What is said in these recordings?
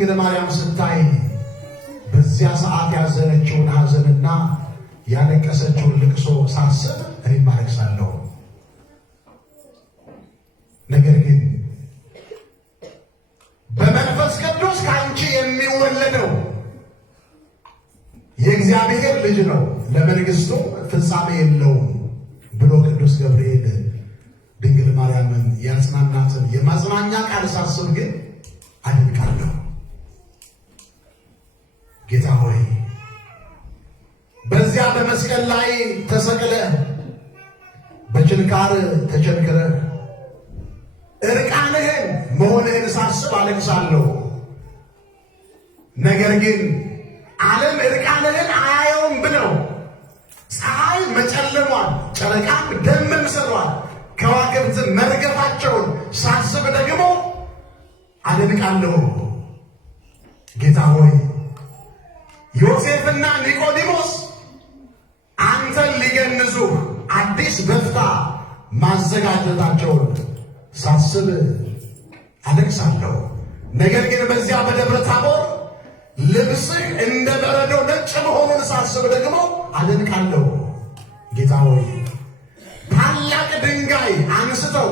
ድንግል ማርያም ስታይ በዚያ ሰዓት ያዘነችውን ሐዘንና ያለቀሰችውን ልቅሶ ሳስብ እኔም አለቅሳለሁ። ነገር ግን በመንፈስ ቅዱስ ከአንቺ የሚወለደው የእግዚአብሔር ልጅ ነው፣ ለመንግሥቱ ፍጻሜ የለውም ብሎ ቅዱስ ገብርኤል ድንግል ማርያምን ያጽናናትን የማጽናኛ ቃል ሳስብ ግን አደንቃለሁ። ጌታ ሆይ በዚያ በመስቀል ላይ ተሰቅለ በችንካር ተቸንክረ እርቃንህን መሆንህን ሳስብ አለቅሳለሁ። ነገር ግን ዓለም እርቃንህን አያየውም ብለው ፀሐይ መጨለሟን፣ ጨረቃም ደም መምሰሏን፣ ከዋክብት መርገፋቸውን ሳስብ ደግሞ አደንቃለሁ። ጌታ ሆይ ዮሴፍና ኒቆዲሞስ አንተን ሊገንዙ አዲስ በፍታ ማዘጋጀታቸውን ሳስብ አለቅሳለሁ። ነገር ግን በዚያ በደብረ ታቦር ልብስህ እንደ በረዶ ነጭ መሆኑን ሳስብ ደግሞ አደንቃለሁ። ጌታ ሆይ ታላቅ ድንጋይ አንስተው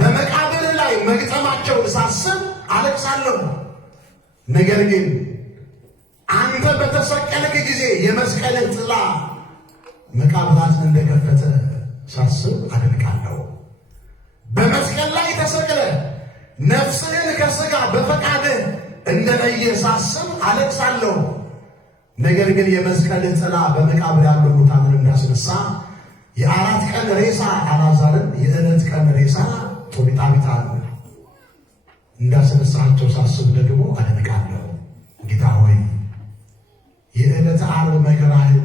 በመቃብር ላይ መግጠማቸውን ሳስብ አለቅሳለሁ። ነገር ግን አንተ በተሰቀልክ ጊዜ የመስቀልህ ጥላ መቃብራትን እንደከፈተ ሳስብ አደንቃለሁ። በመስቀል ላይ ተሰቅለ ነፍስህን ከሥጋ በፈቃድህ እንደለየ ሳስብ አለቅሳለሁ። ነገር ግን የመስቀልህ ጥላ በመቃብር ያሉ ሙታንን እንዳስነሳ የ4 ቀን ሬሳ አልዓዛርን የ2 ቀን ሬሳ ጦቢጣቢታን እንዳስነሳቸው ሳስብ ደግሞ አደንቃለሁ። ጌታ ሆይ የዕለተ ዓርብ መከራህን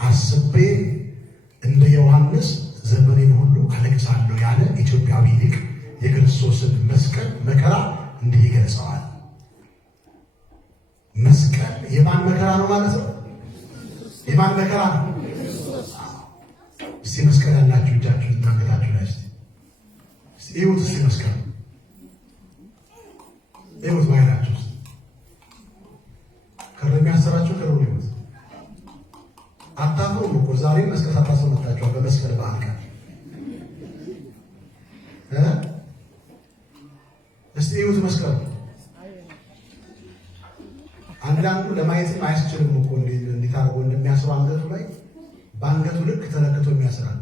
አስቤ እንደ ዮሐንስ ዘመኔን ሁሉ አለቅሳለሁ ያለ ኢትዮጵያዊ ሊቅ የክርስቶስን መስቀል መከራ እንዲህ ይገልጸዋል። መስቀል የማን መከራ ነው ማለት ነው? የማን መከራ ነው? እስቲ መስቀል ያላችሁ እጃችሁ ታንገታችሁ ላይ እስቲ እዩት። እስቲ መስቀል እዩት ባይላችሁ ከረሚያሰራችሁ ከረው ይሁት አታፍሩም እኮ ዛሬ መስቀል ታስመጣችሁ በመስቀል በዓል ቀን እስቲ እዩት መስቀል። አንዳንዱ ለማየትም አያስችልም እኮ እንዴት አድርጎ እንደሚያስረው አንገቱ ላይ በአንገቱ ልክ ተለክቶ የሚያስራል።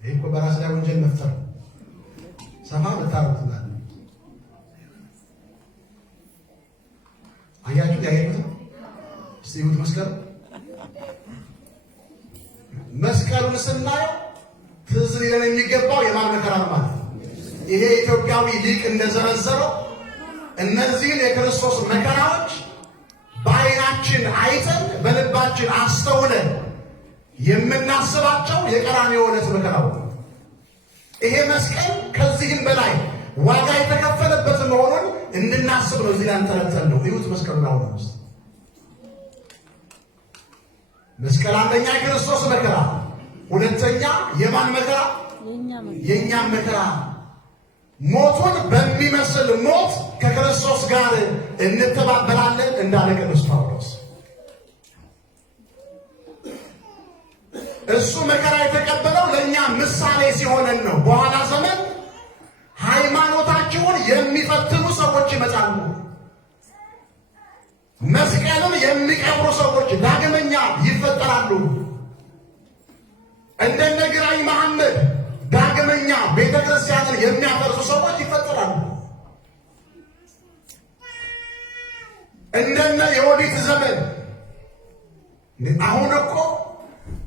ይህ እኮ በራስ ላይ ወንጀል መፍጠር ሰፋ መታረቁት ማለት አያችሁ ያየሁት ነው። እስቲ ይሁት መስቀል መስቀሉን ስናየው ትዝ ሊለን የሚገባው የማን መከራ ነው ማለት ነው? ይሄ ኢትዮጵያዊ ሊቅ እንደዘረዘረው እነዚህን የክርስቶስ መከራዎች በዓይናችን አይተን በልባችን አስተውለን የምናስባቸው የቀራንዮ ዕለት መከራው ይሄ መስቀል ከዚህም በላይ ዋጋ የተከፈለበት መሆኑን እንድናስብ ነው። እዚህ ላይ አንጠለጠል ነው። ይሁት መስቀሉን አሁን ውስጥ መስቀል አንደኛ የክርስቶስ መከራ፣ ሁለተኛ የማን መከራ? የእኛም መከራ። ሞቱን በሚመስል ሞት ከክርስቶስ ጋር እንተባበራለን እንዳለ ቅዱስ ጳውሎስ። እሱ መከራ የተቀበለው ለእኛ ምሳሌ ሲሆነን ነው። በኋላ ዘመን ሃይማኖታቸውን የሚፈትኑ ሰዎች ይመጣሉ። መስቀልን የሚቀብሩ ሰዎች ዳግመኛ ይፈጠራሉ። እንደነ ግራኝ መሐመድ ዳግመኛ ቤተ ክርስቲያንን የሚያፈርሱ ሰዎች ይፈጠራሉ። እንደነ የወዲት ዘመን አሁን እኮ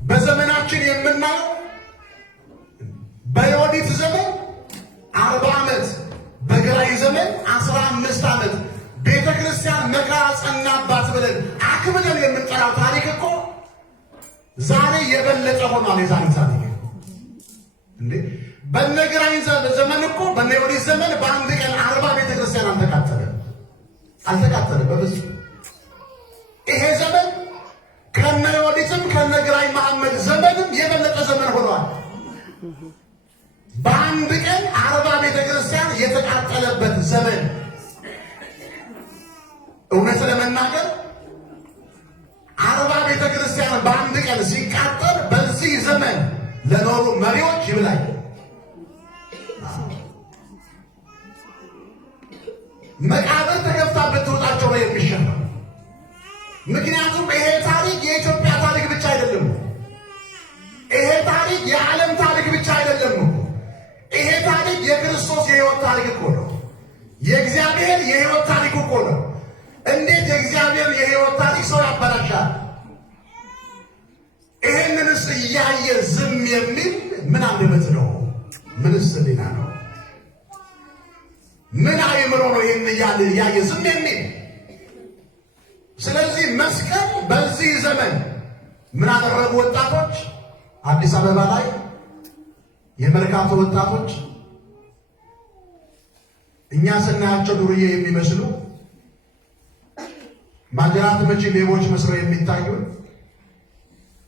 በዘመናችን የምናየው በዮዲት ዘመን 40 ዓመት በግራኝ ዘመን 15 ዓመት ቤተ ክርስቲያን መከራ ጸናባት ብለን አክብለን የምንጠራው ታሪክ እኮ ዛሬ የበለጠ ሆኗል። የዛሬ ታሪክ እንዴ በነግራኝ ዘመን እኮ በዮዲት ዘመን በአንድ ቀን 40 ቤተ ክርስቲያን አልተቃጠለ በብዙ ይሄ ዘመን ከነ ዮዲትም ከነ ግራኝ መሐመድ ዘመንም የበለጠ ዘመን ሆኗል። በአንድ ቀን 40 ቤተ ክርስቲያን የተቃጠለበት ዘመን እውነት ለመናገር 40 ቤተ ክርስቲያን በአንድ ቀን ሲቃጠል በዚህ ዘመን ለኖሩ መሪዎች ይብላኝ። መቃብር ተገፍታ ብትወጣቸው ነው የሚሸነው። ምክንያቱም ይሄ ታሪክ የኢትዮጵያ ታሪክ ብቻ አይደለም። ይሄ ታሪክ የዓለም ታሪክ ብቻ አይደለም። ይሄ ታሪክ የክርስቶስ የሕይወት ታሪክ እኮ ነው። የእግዚአብሔር የሕይወት ታሪክ እኮ ነው። እንዴት የእግዚአብሔር የሕይወት ታሪክ ሰው ያበላሻል? ይህንንስ እያየ ዝም የሚል ምን አንደበት ነው? ምንስ ሌላ ነው? ምን አእምሮ ነው ይህን እያየ ዝም የሚል? ስለዚህ መስቀል በዚህ ዘመን ምን አደረጉ ወጣቶች? አዲስ አበባ ላይ የመርካቶ ወጣቶች እኛ ስናያቸው ዱርዬ የሚመስሉ ማጅራት መቺ ሌቦች መስለው የሚታዩ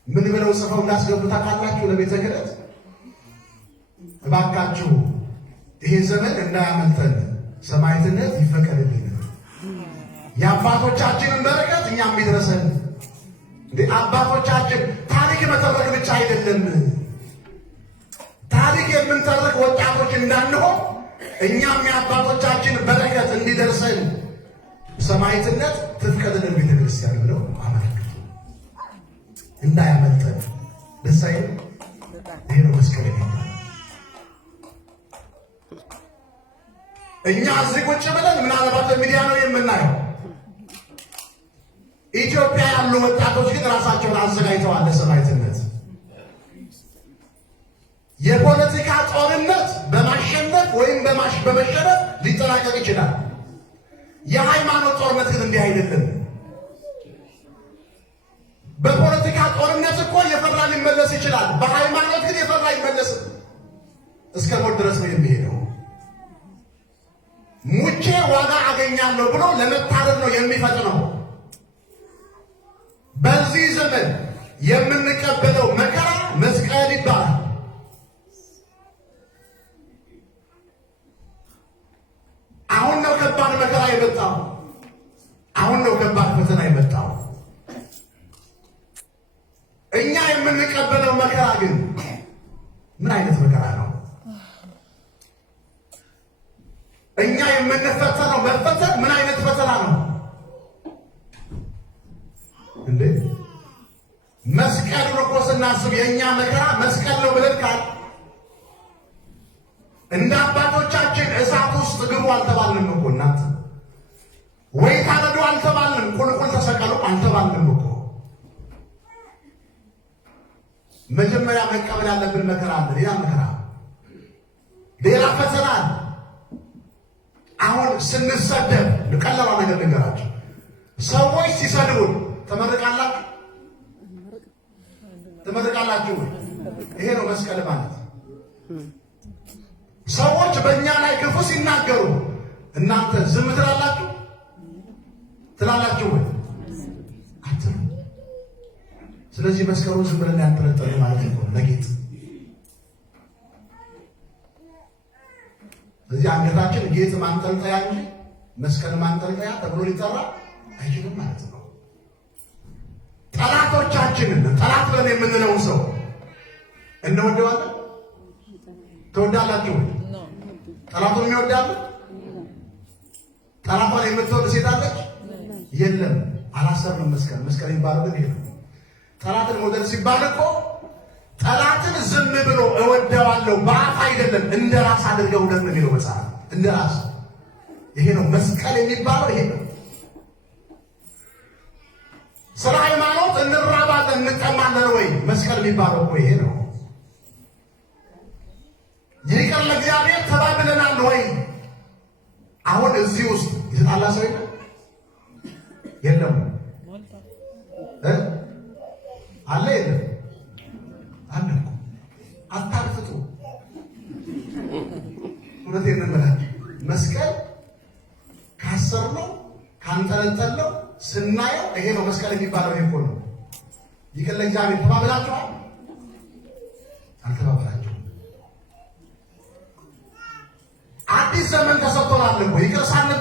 ምን ብለው ጽፈው እንዳስገቡ ታውቃላችሁ? ለቤተ ክህነት እባካችሁ ይሄ ዘመን እንዳያመልጠን ሰማዕትነት ይፈቀድልን፣ የአባቶቻችንን በረከት እኛም ይድረሰን። እንደ አባቶቻችን ታሪክ መተረክ ብቻ አይደለም፣ ታሪክ የምንተርክ ወጣቶች እንዳንሆን እኛም የአባቶቻችን በረከት እንዲደርሰን ሰማዕትነት ትፍቀድልን ቤተ ክርስቲያን ብለው አመለከቱ። እንዳያመልጠን ደስ አይልም? ይሄ ነው መስቀል የሚባለው። እኛ እዚህ ቁጭ ብለን ምናልባት በሚዲያ ነው የምናየው። ኢትዮጵያ ያሉ ወጣቶች ግን ራሳቸውን አዘጋጅተዋል ለሰማዕትነት። የፖለቲካ ጦርነት በማሸነፍ ወይም በመሸነፍ ሊጠናቀቅ ይችላል። የሃይማኖት ጦርነት ግን እንዲህ አይደለም። በፖለቲካ ጦርነት እኮ የፈራ ሊመለስ ይችላል። በሃይማኖት ግን የፈራ አይመለስም። እስከ ሞት ድረስ ነው የሚሄደው። ሙቼ ዋጋ አገኛለሁ ብሎ ለመታረድ ነው የሚፈጥነው። በዚህ ዘመን የምንቀበለው መከራ መስቀል ይባላል። አሁን ነው ከባድ መከራ የመጣው። አሁን ነው ከባድ ፈተና የመጣው። እኛ የምንቀበለው መከራ ግን ምን አይነት መከራ ነው? እኛ የምንፈተነው መፈተን ምን አይነት ፈተና ነው እንዴ? መስቀል እኮ ስናስብ የእኛ መከራ መስቀል ነው ብለን ካል እንደ አባቶቻችን እሳት ውስጥ ግቡ አልተባልንም እኮ እናንተ። ወይ ታረዱ አልተባልንም፣ ቁልቁል ተሰቀሉ አልተባልንም እኮ። መጀመሪያ መቀበል ያለብን መከራ አለ፣ ሌላ መከራ፣ ሌላ ፈተና አለ። አሁን ስንሰደብ ቀለባ ነገር ልንገራቸው። ሰዎች ሲሰድቡን ተመርቃላችሁ? ትመርቃላችሁ? ይሄ ነው መስቀል ማለት። ሰዎች በእኛ ላይ ክፉ ሲናገሩ እናንተ ዝም ትላላችሁ? ትላላችሁ ወይ? አትሉ። ስለዚህ መስቀሉን ዝም ብለን ያንጠለጠሉ ማለት ነው ለጌጥ። ስለዚህ አንገታችን ጌጥ ማንጠልጠያ እንጂ መስቀል ማንጠልጠያ ተብሎ ሊጠራ አይችልም ማለት ነው። ጠላቶቻችንን ጠላት ብለን የምንለውን ሰው እንወደዋለን? ትወዳላችሁ ወይ? ጠላቱን የሚወዳሉ? ጠላቷን የምትወድ ሴት አለች? የለም። አላሰርንም። መስቀል የሚባለው ግን ይሄ ነው። ጠላትን መውደድ ሲባል እኮ ጠላትን ዝም ብሎ እወደዋለሁ በአፍ አይደለም፣ እንደ ራስ አድርገው ውደድ ነው የሚለው መጽሐፍ። እንደ ራስ። ይሄ ነው መስቀል የሚባለው ይሄ ነው። ስለ ሃይማኖት እንራባለን እንጠማለን ወይ? መስቀል የሚባለው እኮ ይሄ ነው። ይቅር ለእግዚአብሔር ተባብለናል ወይ? አሁን እዚህ ውስጥ የተጣላ ሰው የለም? አለ የለም? አለ እኮ። አታድፍጡ። እውነቴን ነው የምላችሁ። መስቀል ካሰርነው ካንጠለጠልነው ስናየው ይሄ ነው መስቀል የሚባለው። ይሄ እኮ ነው። ይቅር ለእግዚአብሔር ተባብላችኋል? አልተባበላችሁም። አዲስ ዘመን ተሰጥቶናል እኮ ይቅር ሳንባል